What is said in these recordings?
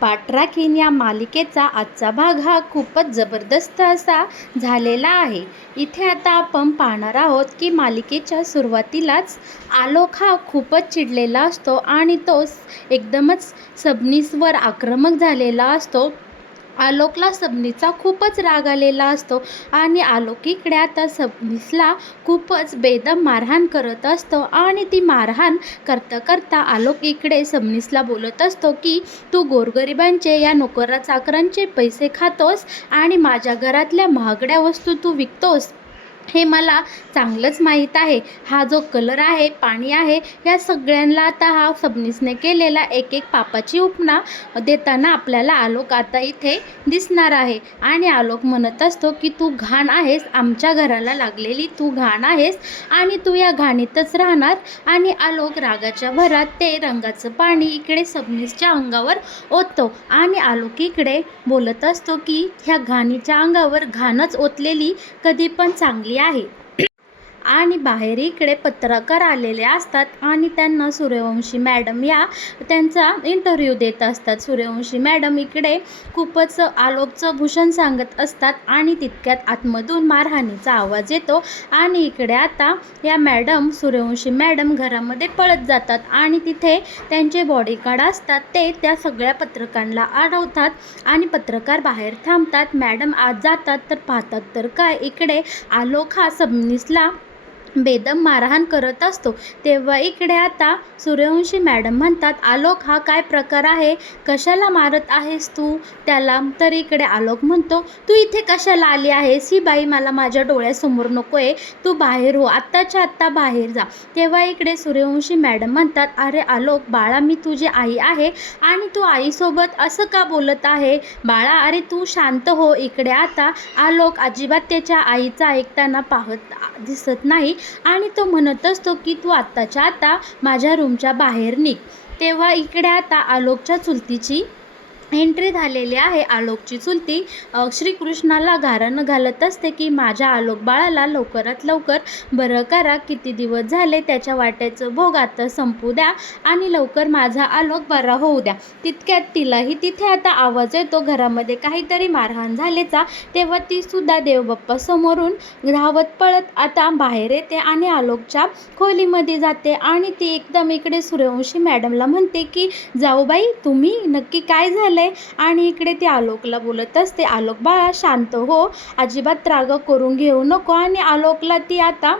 पाठ राखीन या मालिकेचा आजचा भाग हा खूपच जबरदस्त असा झालेला आहे. इथे आता आपण पाहणार आहोत की मालिकेच्या सुरुवातीलाच आलोक हा खूपच चिडलेला असतो आणि तो एकदमच सबनीसवर आक्रमक झालेला असतो. आलोकला सबनीचा खूपच राग आलेला असतो आणि आलोक इकडे आता सबनीसला खूपच बेदम मारहाण करत असतो आणि ती मारहाण करता करता आलोक इकडे सबनीसला बोलत असतो की तू गोरगरिबांचे या नोकराचाकरांचे पैसे खातोस आणि माझ्या घरातल्या महागड्या वस्तू तू विकतोस, हे मला चांगलंच माहीत आहे. हा जो कलर आहे, पाणी आहे, या सगळ्यांना आता हा सबनीसने केलेला एक एक पापाची उपमा देताना आपल्याला आलोक आता इथे दिसणार आहे. आणि आलोक म्हणत असतो की तू घाण आहेस, आमच्या घराला लागलेली तू घाण आहेस आणि तू या घाणीतच राहणार. आणि आलोक रागाच्या भरात ते रंगाचं पाणी इकडे सबनीसच्या अंगावर ओततो आणि आलोक इकडे बोलत असतो की ह्या घाणीच्या अंगावर घाणच ओतलेली कधी पण चांगली आहे. आणि बाहेर इकडे पत्रकार आलेले असतात आणि त्यांना सूर्यवंशी मॅडम या त्यांचा इंटरव्ह्यू देत असतात. सूर्यवंशी मॅडम इकडे खूपच आलोकचं भूषण सांगत असतात आणि तितक्यात आतमधून मारहाणीचा आवाज येतो आणि इकडे आता या मॅडम सूर्यवंशी मॅडम घरामध्ये पळत जातात आणि तिथे त्यांचे बॉडीगार्ड असतात, ते त्या सगळ्या पत्रकारांना अडवतात आणि पत्रकार बाहेर थांबतात. मॅडम आत जातात तर पाहतात तर काय, इकडे आलोक हा सबनीसला बेदम मारहाण करत असतो. तेव्हा इकडे आता सूर्यवंशी मॅडम म्हणतात, आलोक हा काय प्रकार आहे, कशाला मारत आहेस तू त्याला. तर इकडे आलोक म्हणतो, तू इथे कशाला आली आहेस, ही बाई मला माझ्या डोळ्यासमोर नको आहे, तू बाहेर हो, आत्ताच्या आत्ता बाहेर जा. तेव्हा इकडे सूर्यवंशी मॅडम म्हणतात, अरे आलोक बाळा, मी तुझी आई आहे आणि तू आईसोबत असं का बोलत आहे बाळा, अरे तू शांत हो. इकडे आता आलोक अजिबात त्याच्या आईचा ऐकताना पाहत दिसत नाही आणि तो म्हणत असतो की तू आत्ताच्या आता माझ्या रूमच्या बाहेर निघ. तेव्हा इकडे आता आलोकच्या चुलतीची एंट्री झालेली आहे. आलोकची चुलती श्रीकृष्णाला गारणं घालत असते की माझ्या आलोक बाळाला लवकरात लवकर बरं करा, किती दिवस झाले त्याच्या वाट्याचं भोग आता संपू द्या आणि लवकर माझा आलोक बरा होऊ द्या. तितक्यात तिलाही तिथे आता आवाज येतो घरामध्ये काहीतरी मारहाण झाल्याचा. तेव्हा ती सुद्धा देवबाप्पा समोरून धावत पळत आता बाहेर येते आणि आलोकच्या खोलीमध्ये जाते आणि ती एकदम इकडे सूर्यवंशी मॅडमला म्हणते की जाऊबाई, तुम्ही नक्की काय झालं. आणि इकडे ती आलोकला बोलत असते, आलोक बाळा शांत हो, अजिबात राग करून घेऊ नको. आणि आलोकला ती आता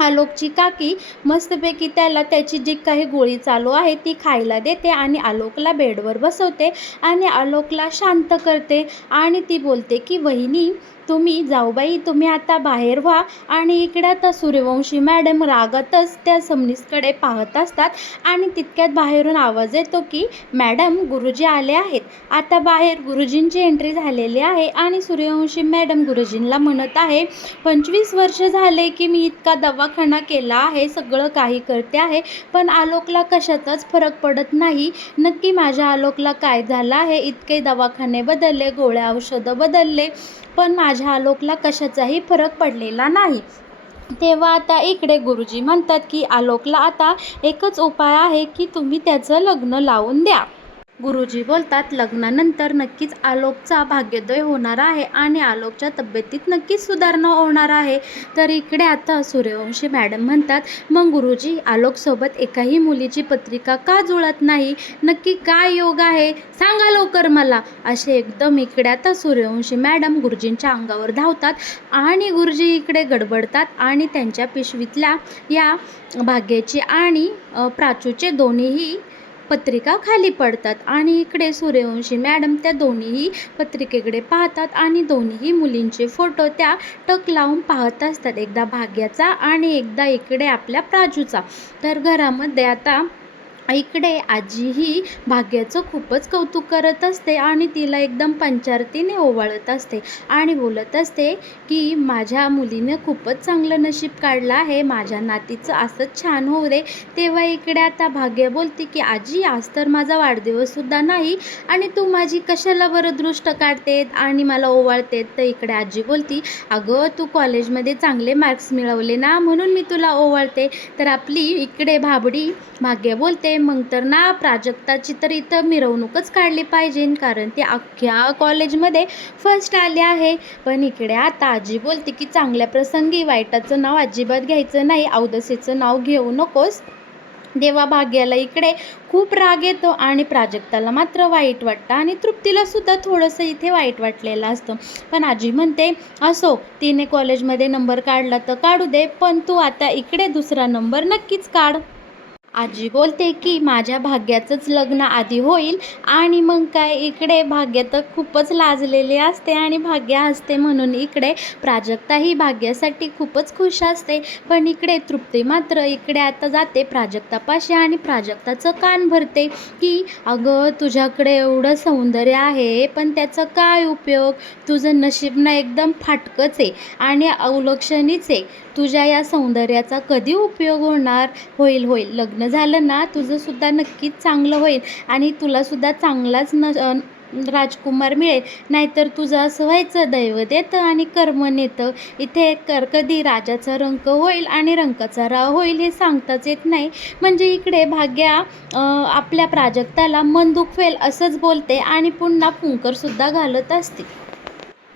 आलोकची काकी मस्तपैकी त्याला त्याची जी काही गोळी चालू आहे ती खायला देते आणि आलोकला बेडवर बसवते आणि आलोकला शांत करते आणि ती बोलते की वहिनी, तुम्ही जाऊबाई, तुम्ही आता बाहेर व्हा. आणि इकडे आता सूर्यवंशी मॅडम रागातच त्या सबनीसकडे पाहत असतात आणि तितक्यात बाहेरून आवाज येतो की मॅडम, गुरुजी आले आहेत. आता बाहेर गुरुजींची एंट्री झालेली आहे आणि सूर्यवंशी मॅडम गुरुजींना म्हणत आहे, 25 वर्ष झाले की मी इतका दवाखाना केला आहे, सगळं काही करते आहे, पण आलोकला कशातच फरक पडत नाही. नक्की माझ्या आलोकला काय झालं आहे, इतके दवाखाने बदलले, गोळ्या औषधं बदलले, पण माझ्या आलोकला कशाचाही फरक पडलेला नाही. तेव्हा आता इकडे गुरुजी म्हणतात की आलोकला आता एकच उपाय आहे की तुम्ही त्याचं लग्न लावून द्या. गुरुजी बोलतात, लग्नानंतर नक्कीच आलोकचा भाग्योदय होणार आहे आणि आलोकच्या तब्येतीत नक्कीच सुधारणा होणार आहे. तर इकडे आता सूर्यवंशी मॅडम म्हणतात, मग गुरुजी, आलोकसोबत एकाही मुलीची पत्रिका का जुळत नाही, नक्की काय योग आहे, सांगा लवकर मला. असे एकदम इकडे आता सूर्यवंशी मॅडम गुरुजींच्या अंगावर धावतात आणि गुरुजी इकडे गडबडतात आणि त्यांच्या पिशवीतल्या या भाग्याची आणि प्राचूचे दोन्हीही पत्रिका खाली पडतात आणि इकडे सूर्यवंशी मॅडम त्या दोन्हीही पत्रिकेकडे पाहतात आणि दोन्हीही मुलींचे फोटो त्या टक लावून पाहत असतात, एकदा भाग्याचा आणि एकदा इकडे आपल्या प्राजूचा. तर घरामध्ये आता इकडे आजीही भाग्याचं खूपच कौतुक करत असते आणि तिला एकदम पंचारतीने ओवाळत असते आणि बोलत असते की माझ्या मुलीने खूपच चांगलं नशीब काढलं आहे, माझ्या नातीचं असंच छान होऊ दे. तेव्हा इकडे आता भाग्य बोलते की आजी, आज तर माझा वाढदिवससुद्धा नाही आणि तू माझी कशाला बरं दृष्ट काढते आणि मला ओवाळते. तर इकडे आजी बोलती, अगं तू कॉलेजमध्ये चांगले मार्क्स मिळवले ना, म्हणून मी तुला ओवाळते. तर आपली इकडे भाबडी भाग्य बोलते, मग तर ना प्राजक्ताची तर इथं मिरवणूकच काढली पाहिजे, कारण ती अख्ख्या कॉलेजमध्ये फर्स्ट आली आहे. पण इकडे आता आजी बोलते की चांगल्या प्रसंगी वाईटाचं नाव अजिबात घ्यायचं नाही, अवदसेचं नाव घेऊ नकोस. तेव्हा भाग्याला इकडे खूप राग येतो आणि प्राजक्ताला मात्र वाईट वाटतं आणि तृप्तीला सुद्धा थोडंसं इथे वाईट वाटलेलं असतं. पण आजी म्हणते असो, तिने कॉलेजमध्ये नंबर काढला तर काढू दे, पण तू आता इकडे दुसरा नंबर नक्कीच काढ. आजी बोलते की माझ्या भाग्याचंच लग्न आधी होईल आणि मग काय इकडे भाग्य तर खूपच लाजलेले असते आणि भाग्य हसते, म्हणून इकडे प्राजक्ता ही भाग्यासाठी खूपच खुश असते. पण इकडे तृप्ती मात्र इकडे आता जाते प्राजक्तापाशी आणि प्राजक्ताचं कान भरते की अगं तुझ्याकडे एवढं सौंदर्य आहे, पण त्याचा काय उपयोग, तुझं नशीब ना एकदम फाटकंच आहे आणि अवलक्षणीच आहे. तुझ्या या सौंदर्याचा कधी उपयोग होईल लग्न झालं ना तुझंसुद्धा नक्कीच चांगलं होईल आणि तुलासुद्धा चांगलाच राजकुमार मिळेल. नाहीतर तुझं असं व्हायचं, दैवत येतं आणि कर्म नेतं. इथे कधी राजाचा रंक होईल आणि रंकाचा राव होईल हे सांगताच येत नाही. म्हणजे इकडे भाग्या आपल्या प्राजक्ताला मन दुखवेल असंच बोलते आणि पुन्हा फुंकरसुद्धा घालत असते.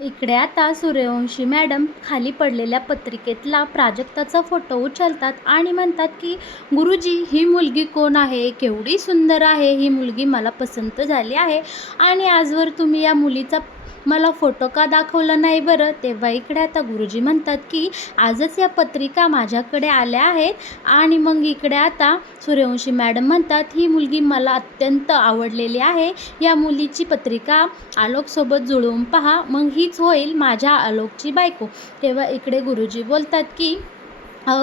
इकडे आता सूर्यवंशी मॅडम खाली पडलेल्या पत्रिकेतला प्राजक्ताचा फोटो उचलतात आणि म्हणतात की गुरुजी, ही मुलगी कोण आहे, केवढी सुंदर आहे ही मुलगी, मला पसंत झाली आहे आणि आजवर तुम्ही या मुलीचा मला फोटो का दाखवला नाही बरं. तेव्हा इकडे आता गुरुजी म्हणतात की आजच या पत्रिका माझ्याकडे आल्या आहेत आणि मग इकडे आता सूर्यवंशी मॅडम म्हणतात ही मुलगी मला अत्यंत आवडलेली आहे, या मुलीची पत्रिका आलोकसोबत जुळवून पहा, मग हीच होईल माझ्या आलोकची बायको. तेव्हा इकडे गुरुजी बोलतात की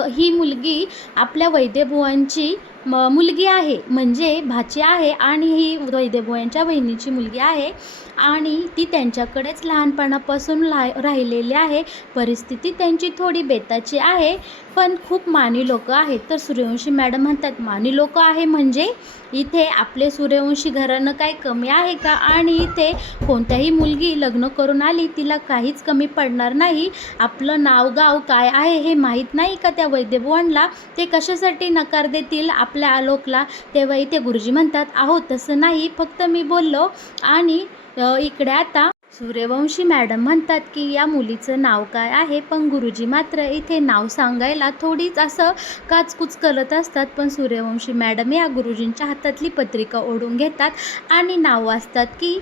ही मुलगी आपल्या वैद्यबुवांची मुलगी आहे, म्हणजे भाची आहे आणि ही वैद्यबुवांच्या बहिणीची मुलगी आहे आणि ती त्यांच्याकडेच लहानपणापासून राहिलेली आहे. परिस्थिती त्यांची थोडी बेताची आहे, पण खूप मानी लोक आहेत. तर सूर्यवंशी मॅडम म्हणतात मानी लोक आहे म्हणजे इथे आपले सूर्यवंशी घराणं काय कमी आहे का, आणि इथे कोणत्याही मुलगी लग्न करून आली तिला काहीच कमी पडणार नाही. आपलं नाव गाव काय आहे हे माहीत नाही का त्या वैद्यबुवांना, ते कशासाठी नकार देतील आपल्या आलोकला. तेव्हा इथे गुरुजी म्हणतात अहो तसं नाही, फक्त मी बोललो. आणि इकडे आता सूर्यवंशी मॅडम म्हणतात की या मुलीचं नाव काय आहे, पण गुरुजी मात्र इथे नाव सांगायला थोडीच असं काचकूच करत असतात. पण सूर्यवंशी मॅडम या गुरुजींच्या हातातली पत्रिका ओढून घेतात आणि नाव वाचतात की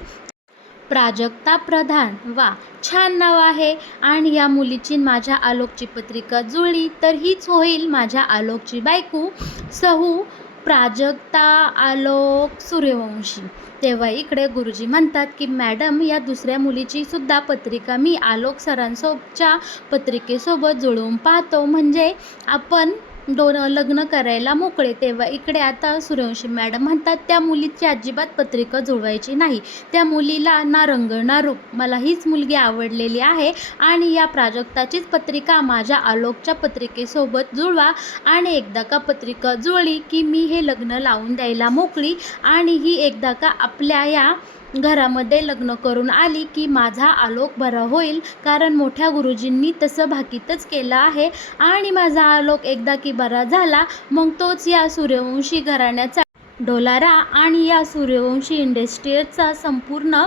प्राजक्ता प्रधान. वा, छान नाव आहे आणि या मुलीची माझ्या आलोकची पत्रिका जुळली तर हीच होईल माझ्या आलोकची बायको, सहू प्राजक्ता आलोक सूर्यवंशी. तेव्हा इकडे गुरुजी म्हणतात की मॅडम या दुसऱ्या मुलीची सुद्धा पत्रिका मी आलोक सरांसोबतच्या पत्रिकेसोबत जुळवून पाहतो, म्हणजे आपण लग्न करायला मोकळे. तेव्हा इकडे आता सूर्यवंशी मॅडम म्हणतात त्या मुलीची अजिबात पत्रिका जुळवायची नाही, त्या मुलीला ना रंग ना रूप, मला हीच मुलगी आवडलेली आहे आणि या प्राजक्ताचीच पत्रिका माझ्या आलोकच्या पत्रिकेसोबत जुळवा आणि एकदा का पत्रिका जुळली की मी हे लग्न लावून द्यायला मोकळी आणि ही एकदा का आपल्या या घरामध्ये लग्न करून आली की माझा आलोक बरा होईल, कारण मोठ्या गुरुजींनी तसं भाकीतच केलं आहे आणि माझा आलोक एकदा की बरा झाला मग तोच या सूर्यवंशी घराण्याचा डोलारा आणि या सूर्यवंशी इंडस्ट्रीजचा संपूर्ण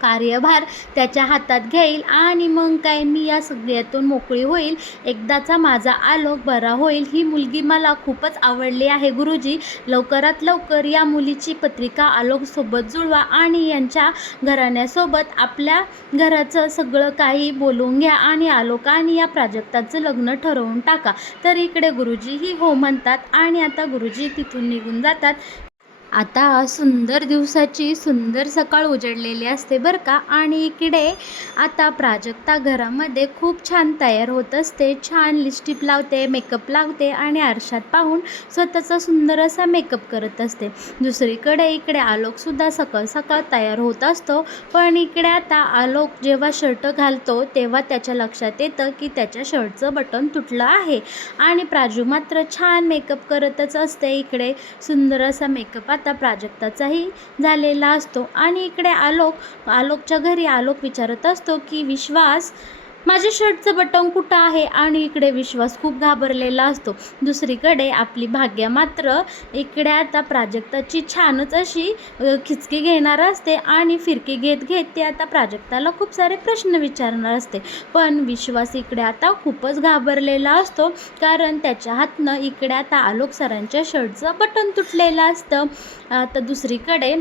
कार्यभार त्याच्या हातात घेईल आणि मग काय मी या सगळ्यातून मोकळी होईल, एकदाचा माझा आलोक बरा होईल. ही मुलगी मला खूपच आवडली आहे गुरुजी, लवकरात लवकर या मुलीची पत्रिका आलोकसोबत जुळवा आणि यांच्या घराण्यासोबत आपल्या घराचं सगळं काही बोलून घ्या आणि आलोक आणि या प्राजक्ताचं लग्न ठरवून टाका. तर इकडे गुरुजीही हो म्हणतात आणि आता गुरुजी तिथून निघून जातात. आता सुंदर दिवसाची सुंदर सकाळ उजळलेली असते बरं का, आणि इकडे आता प्राजक्ता घरामध्ये खूप छान तयार होत असते, छान लिपस्टिक लावते, मेकअप लावते आणि आरशात पाहून स्वतःचा सुंदर असा मेकअप करत असते. दुसरीकडे इकडे आलोकसुद्धा सकाळ सकाळ तयार होत असतो, पण इकडे आता आलोक जेव्हा शर्ट घालतो तेव्हा त्याच्या लक्षात येतं की त्याच्या शर्टचं बटन तुटलं आहे आणि प्राजू मात्र छान मेकअप करतच असते. इकडे सुंदर असा मेकअप आता प्राजक्ताचाही झालेला असतो आणि इकडे आलोकच्या घरी आलोक विचारत असतो की विश्वास माझ्या शर्टचं बटन कुठं आहे? आणि इकडे विश्वास खूप घाबरलेला असतो. दुसरीकडे आपली भाग्या मात्र इकडे आता प्राजक्ताची छानच अशी खिचकी घेणार असते आणि फिरकी घेत घेत ते आता प्राजक्ताला खूप सारे प्रश्न विचारणार असते. पण विश्वास इकडे आता खूपच घाबरलेला असतो, कारण त्याच्या हातनं इकडे आता आलोक सरांच्या शर्टचं बटन तुटलेलं असतं. तर दुसरीकडे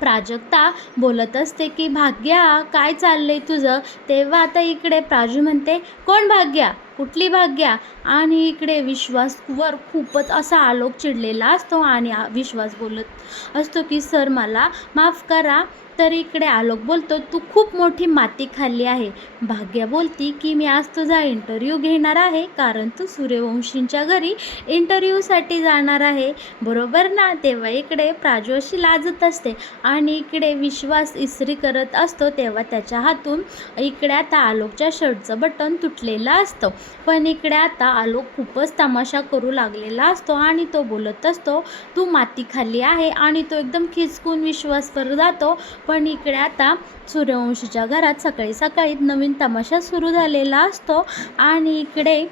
प्राजक्ता बोलत असते की भाग्या काय चाललंय तुझं? तेव्हा आता इकडे प्राजू म्हणते, कोण भाग्या? कुठली भाग्या? आणि इकडे विश्वासवर खूपच असा आलोक चिडलेला असतो आणि विश्वास बोलत असतो की सर मला माफ करा. तर इकडे आलोक बोलतो, तू खूप मोठी माती खाल्ली आहे. भाग्या बोलती की मी आज तुझा इंटरव्ह्यू घेणार आहे, कारण तू सूर्यवंशींच्या घरी इंटरव्ह्यूसाठी जाणार आहे, बरोबर ना? तेव्हा इकडे प्राजू अशी लाजत असते आणि इकडे विश्वास इस्त्री करत असतो. तेव्हा त्याच्या हातून इकडे आता आलोकच्या शर्टचं बटन तुटलेलं असतं. पण इकडे आता आलोक खूपच तमाशा करू लागलेला असतो आणि तो बोलत असतो, तू माती खाल्ली आहे, आणि तो एकदम खिचकून विश्वासवर जातो. पण इकडे आता सूर्यवंशीच्या घरात सकाळी सकाळी नवीन तमाशा सुरू झालेला असतो आणि इकडे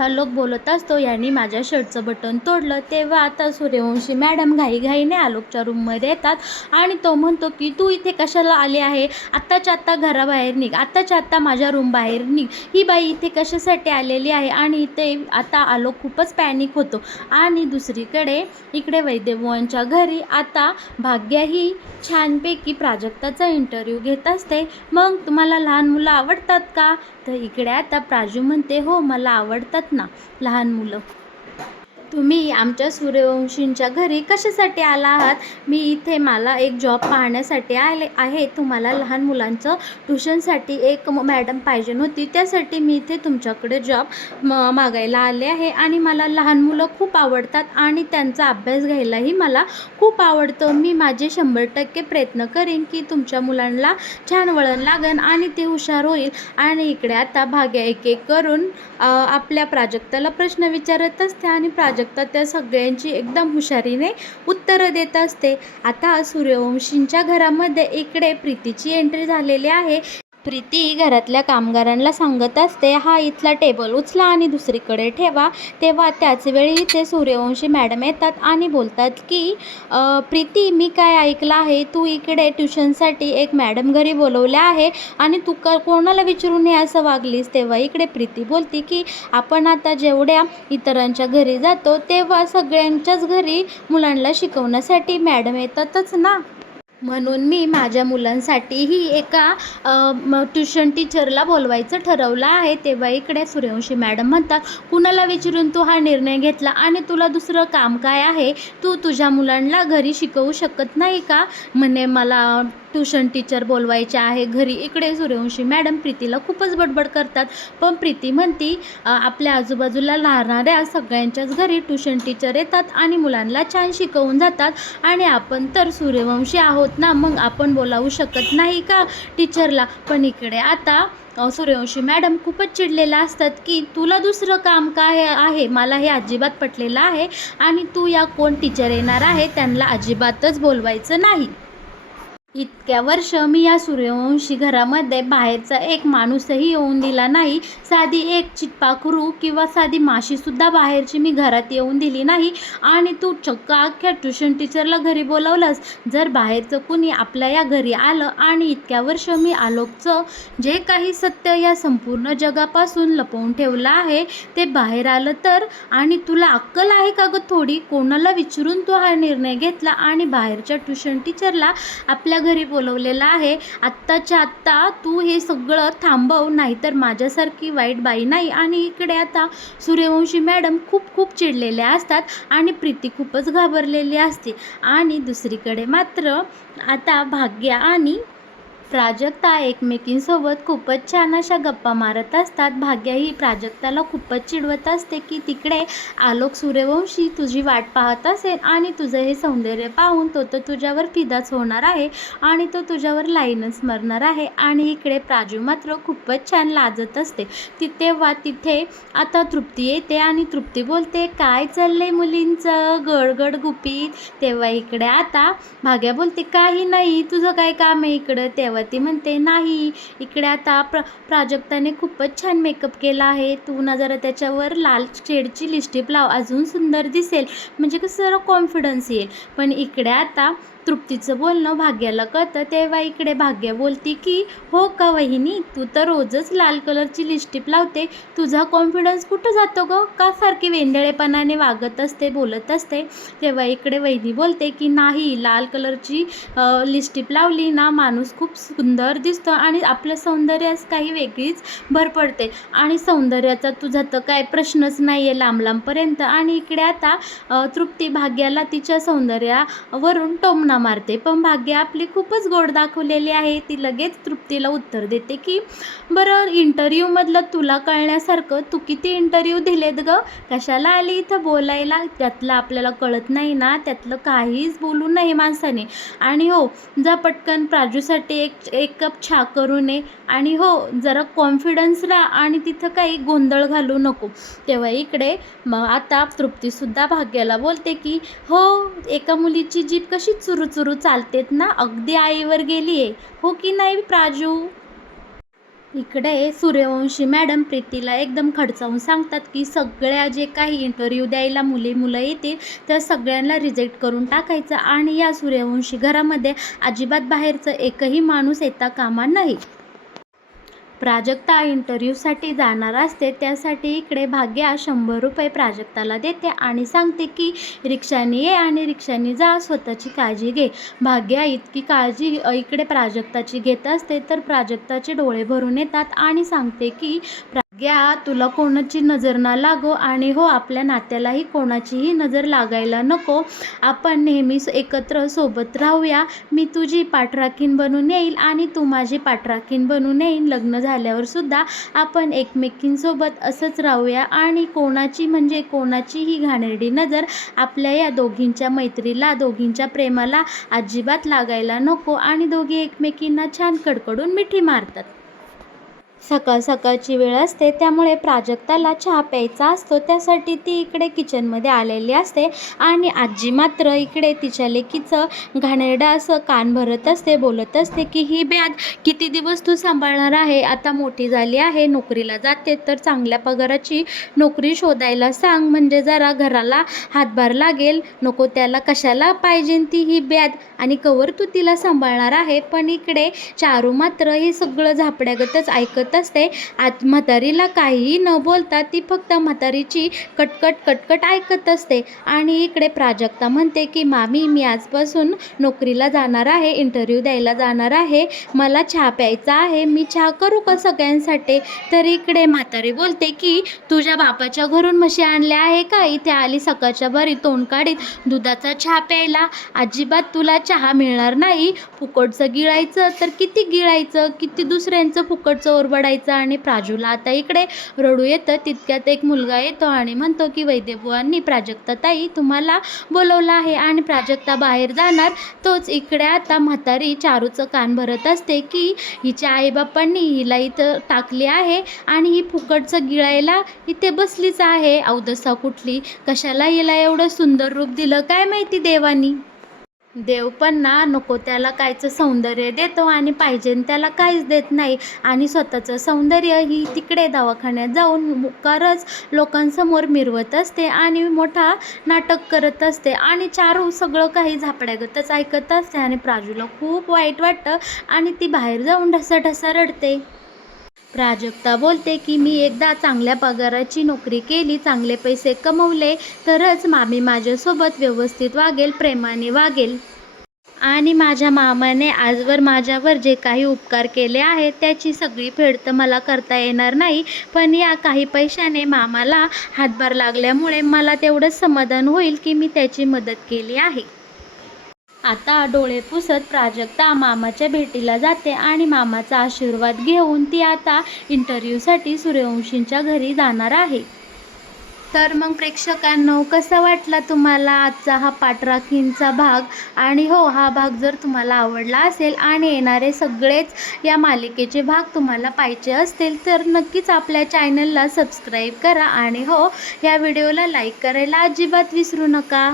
आलोक बोलत असतो, यांनी माझ्या शर्टचं बटन तोडलं. तेव्हा आता सूर्यवंशी मॅडम घाईघाईने आलोकच्या रूममध्ये येतात आणि तो म्हणतो की तू इथे कशाला आली आहे? आत्ताच्या आत्ता घराबाहेर निघ, आत्ताच्या आत्ता माझ्या रूम बाहेर निघ. ही बाई इथे कशासाठी आलेली आहे? आणि इथे आता आलोक खूपच पॅनिक होतो. आणि दुसरीकडे इकडे वैद्यभुवांच्या घरी आता भाग्या ही छानपैकी प्राजक्ताचा इंटरव्ह्यू घेत असते. मग तुम्हाला लहान मुलं आवडतात का? तर इकडे आता प्राजू म्हणते, हो मला आवडतात ना लहान मुलं. तुम्ही आमच्या सूर्यवंशींच्या घरी कशासाठी आला आहात? मी इथे मला एक जॉब पाहण्यासाठी आले आहे. तुम्हाला लहान मुलांचं ट्युशनसाठी एक मॅडम पाहिजे होती, त्यासाठी मी इथे तुमच्याकडे जॉब मागायला आले आहे. आणि मला लहान मुलं खूप आवडतात आणि त्यांचा अभ्यास घ्यायलाही मला खूप आवडतं. मी माझे 100% प्रयत्न करेन की तुमच्या मुलांना छान वळण लागेल आणि ते हुशार होईल. आणि इकडे आता भाग्या एक एक करून आपल्या प्राजक्ताला प्रश्न विचारत असते आणि प्राजक्ता त्या सगळ्यांची एकदम हुशारीने उत्तरं देत असते. आता सूर्यवंशींच्या घरामध्ये इकडे प्रीतीची एंट्री झालेली आहे. प्रीती घरातल्या कामगारांना सांगत असते, हा इथला टेबल उचला आणि दुसरीकडे ठेवा. तेव्हा त्याच वेळी इथे सूर्यवंशी मॅडम येतात आणि बोलतात की प्रीती, मी काय ऐकलं आहे, तू इकडे ट्युशनसाठी एक मॅडम घरी बोलवल्या आहे आणि तू कोणाला विचारून हे असं वागलीस? तेव्हा इकडे प्रीती बोलती की आपण आता जेवढ्या इतरांच्या घरी जातो तेव्हा सगळ्यांच्याच घरी मुलांना शिकवण्यासाठी मॅडम येतातच ना, म्हणून मी माझ्या मुलांसाठीही एका ट्युशन टीचरला बोलवायचं ठरवलं आहे. तेव्हा इकडे सूर्यवंशी मॅडम म्हणतात, कुणाला विचारून तू हा निर्णय घेतला आणि तुला दुसरं काम काय आहे? तू तुझ्या मुलांना घरी शिकवू शकत नाही का? म्हणे मला ट्युशन टीचर बोलवायचे आहे घरी. इकडे सूर्यवंशी मॅडम प्रीतीला खूपच बडबड करतात. पण प्रीती म्हणती, आपल्या आजूबाजूला राहणाऱ्या सगळ्यांच्याच घरी ट्युशन टीचर येतात आणि मुलांना छान शिकवून जातात आणि आपण तर सूर्यवंशी आहोत ना, मग आपण बोलावू शकत नाही का टीचरला? पण इकडे आता सूर्यवंशी मॅडम खूपच चिडलेल्या असतात की तुला दुसरं काम काय आहे? मला हे अजिबात पटलेलं आहे आणि तू या कोण टीचर येणार आहे त्यांना अजिबातच बोलवायचं नाही. इतक्या वर्ष मी या सूर्यवंशी घरामध्ये बाहेरचा एक माणूसही येऊन दिला नाही. साधी एक चिटपाखरू किंवा साधी माशीसुद्धा बाहेरची मी घरात येऊन दिली नाही आणि तू चक्क अख्ख्या ट्युशन टीचरला घरी बोलावलंस. जर बाहेरचं कुणी आपल्या या घरी आलं आणि इतक्या वर्ष मी आलोकचं जे काही सत्य या संपूर्ण जगापासून लपवून ठेवलं आहे ते बाहेर आलं तर? आणि तुला अक्कल आहे का गं थोडी? कोणाला विचारून तू हा निर्णय घेतला आणि बाहेरच्या ट्युशन टीचरला आपल्या घरी बोलवलेलं आहे? आत्ताच्या आत्ता तू हे सगळं थांबव, नाहीतर माझ्यासारखी वाईट बाई नाही. आणि इकडे आता सूर्यवंशी मॅडम खूप खूप चिडलेल्या असतात आणि प्रीती खूपच घाबरलेली असते. आणि दुसरीकडे मात्र आता भाग्या आणि प्राजक्ता एकमेकींसोबत खूपच छान अशा गप्पा मारत असतात. भाग्या ही प्राजक्ताला खूपच चिडवत असते की तिकडे आलोक सूर्यवंशी तुझी वाट पाहत असेल आणि तुझं हे सौंदर्य पाहून तो तर तुझ्यावर फिदाच होणार आहे आणि तो तुझ्यावर लाईनच मारणार आहे. आणि इकडे प्राजू मात्र खूपच छान लाजत असते. तेव्हा तिथे आता तृप्ती येते आणि तृप्ती बोलते, काय चाललंय मुलींचं गडगड गुपित? तेव्हा इकडे आता भाग्या बोलते, काही नाही, तुझं काय काम आहे इकडं? तेव्हा तेव्हा ती म्हणते, नाही इकडे आता प्राजक्ताने खूपच छान मेकअप केला आहे, तू ना जरा त्याच्यावर लाल शेडची लिपस्टिक लाव, अजून सुंदर दिसेल, म्हणजे कसं जरा कॉन्फिडन्स येईल. पण इकडे आता तृप्तीचं बोलणं भाग्याला कळतं. तेव्हा इकडे भाग्या बोलती की हो का वहिनी, तू तर रोजच लाल कलरची लिपस्टिक लावते, तुझा कॉन्फिडन्स कुठं जातो गं, का सारखी वेंधळेपणाने वागत असते, बोलत असते. तेव्हा इकडे वहिनी बोलते की नाही, लाल कलरची लिपस्टिक लावली ना माणूस खूप सुंदर दिसतो आणि आपल्या सौंदर्यास काही वेगळीच भर पडते, आणि सौंदर्याचा तुझा तर काय प्रश्नच नाही आहे लांब लांबपर्यंत. आणि इकडे आता तृप्ती भाग्याला तिच्या सौंदर्यावरून टोमणा मारते, पण भाग्य आपली खूपच गोड दाखवलेली आहे. ती लगेच तृप्तीला उत्तर देते की बरं, इंटरव्ह्यूमधलं तुला कळण्यासारखं तू किती इंटरव्ह्यू दिलेत गं, कशाला आली इथं बोलायला, त्यातलं आपल्याला कळत नाही ना, त्यातलं काहीच बोलू नये माणसाने. आणि हो, जा पटकन प्राजूसाठी एक कप चहा करून ये, आणि हो जरा कॉन्फिडन्स राहा आणि तिथं काही गोंधळ घालू नको. तेव्हा इकडे मग आता तृप्तीसुद्धा भाग्याला बोलते की हो, एका मुलीची जीभ कशी चुरू चालतेत ना, अगदी आईवर गेली आहे, हो की नाही प्राजू. इकडे सूर्यवंशी मॅडम प्रीतीला एकदम खडचावून सांगतात की सगळ्या जे काही इंटरव्ह्यू द्यायला मुलं येतील त्या सगळ्यांना रिजेक्ट करून टाकायचं, आणि या सूर्यवंशी घरामध्ये अजिबात बाहेरचं एकही माणूस येता कामा नाही. प्राजक्ता इंटरव्ह्यूसाठी जाणार असते, त्यासाठी इकडे भाग्या 100 रुपये प्राजक्ताला देते आणि सांगते की रिक्षाने ये आणि रिक्षाने जा, स्वतःची काळजी घे. भाग्या इतकी काळजी इकडे प्राजक्ताची घेत असते तर प्राजक्ताचे डोळे भरून येतात आणि सांगते की प्राग्या, तुला कोणाची नजर ना लागो, आणि हो आपल्या नात्यालाही कोणाचीही नजर लागायला नको, आपण नेहमी एकत्र सोबत राहूया. मी तुझी पाठराखीण बनून येईल आणि तू माझी पाठराखीण बनून येईन. लग्न झाल्यावर सुद्धा आपण एकमेकींसोबत असंच राहूया, आणि कोणाची म्हणजे कोणाचीही घाणेरडी नजर आपल्या या दोघींच्या मैत्रीला, दोघींच्या प्रेमाला अजिबात लागायला नको. आणि दोघी एकमेकींना छान कडकडून मिठी मारतात. सकाळ सकाळची वेळ असते, त्यामुळे प्राजक्ताला चहा प्यायचा असतो, त्यासाठी ती इकडे किचनमध्ये आलेली असते. आणि आजी मात्र इकडे तिच्या लेकीचं घाणेरडं असं कान भरत असते, बोलत असते की ही बॅग किती दिवस तू सांभाळणार आहे, आता मोठी झाली आहे, नोकरीला जाते, तर चांगल्या पगाराची नोकरी शोधायला सांग, म्हणजे जरा घराला हातभार लागेल, नको त्याला कशाला पाहिजे ती ही बॅग, आणि कवर तू तिला सांभाळणार आहे. पण इकडे चारू मात्र हे सगळं झापड्यागतच ऐकत असते. आज म्हातारीला काहीही न बोलता ती फक्त म्हातारीची कटकट कटकट ऐकत असते. आणि इकडे प्राजक्ता म्हणते की मामी, मी आजपासून नोकरीला जाणार आहे, इंटरव्ह्यू द्यायला जाणार आहे, मला चहा प्यायचा आहे, मी चहा करू का सगळ्यांसाठी. तर इकडे म्हातारी बोलते की तुझ्या बापाच्या घरून म्हशी आणल्या आहे का, इथे आली सकाळच्या बरी तोंड काढीत दुधाचा चहा प्यायला, अजिबात तुला चहा मिळणार नाही, फुकटचं गिळायचं तर किती गिळायचं, किती दुसऱ्यांचं फुकटचं ओरबडायचं. आणि प्राजूला आता इकडे रडू येतं. तितक्यात एक मुलगा येतो आणि म्हणतो की वैद्यबुवांनी प्राजक्ता ताई तुम्हाला बोलवलं आहे, आणि प्राजक्ता बाहेर जाणार. तोच इकडे आता म्हातारी चारूचं कान भरत असते की हिच्या आईबापांनी हिला इथं टाकली आहे आणि ही फुकटचं गिळायला इथे बसलीच आहे, अवदसा कुठली, कशाला हिला एवढं सुंदर रूप दिलं काय माहिती देवानी. देव पण ना नको त्याला कायचं सौंदर्य देतो आणि पाहिजे त्याला काहीच देत नाही, आणि स्वतःचं सौंदर्य ही तिकडे दवाखान्यात जाऊन मुक्कारच लोकांसमोर मिरवत असते आणि मोठा नाटक करत असते. आणि चारू सगळं काही झापड्यागतच ऐकत असते, आणि प्राजूला खूप वाईट वाटतं आणि ती बाहेर जाऊन ढसाढसा रडते. प्राजक्ता बोलते की मी एकदा चांगल्या पगाराची नोकरी केली, चांगले पैसे कमवले, तरच मामी माझ्यासोबत व्यवस्थित वागेल, प्रेमाने वागेल, आणि माझ्या मामाने आजवर माझ्यावर जे काही उपकार केले आहेत त्याची सगळी फेड तर मला करता येणार नाही, पण या काही पैशाने मामाला हातभार लागल्यामुळे मला तेवढंच समाधान होईल की मी त्याची मदत केली आहे. आता डोळे पुसत प्राजक्ता मामाच्या भेटीला जाते, आणि मामाचा आशीर्वाद घेऊन ती आता इंटरव्ह्यूसाठी सूर्यवंशींच्या घरी जाणार आहे. तर मग प्रेक्षकांनो, कसा वाटला तुम्हाला आजचा हा पाठराखींचा भाग. आणि हो, हा भाग जर तुम्हाला आवडला असेल आणि येणारे सगळेच या मालिकेचे भाग तुम्हाला पाहिजे असतील तर नक्कीच आपल्या चॅनलला सबस्क्राईब करा, आणि हो, या व्हिडिओला लाईक करायला अजिबात विसरू नका.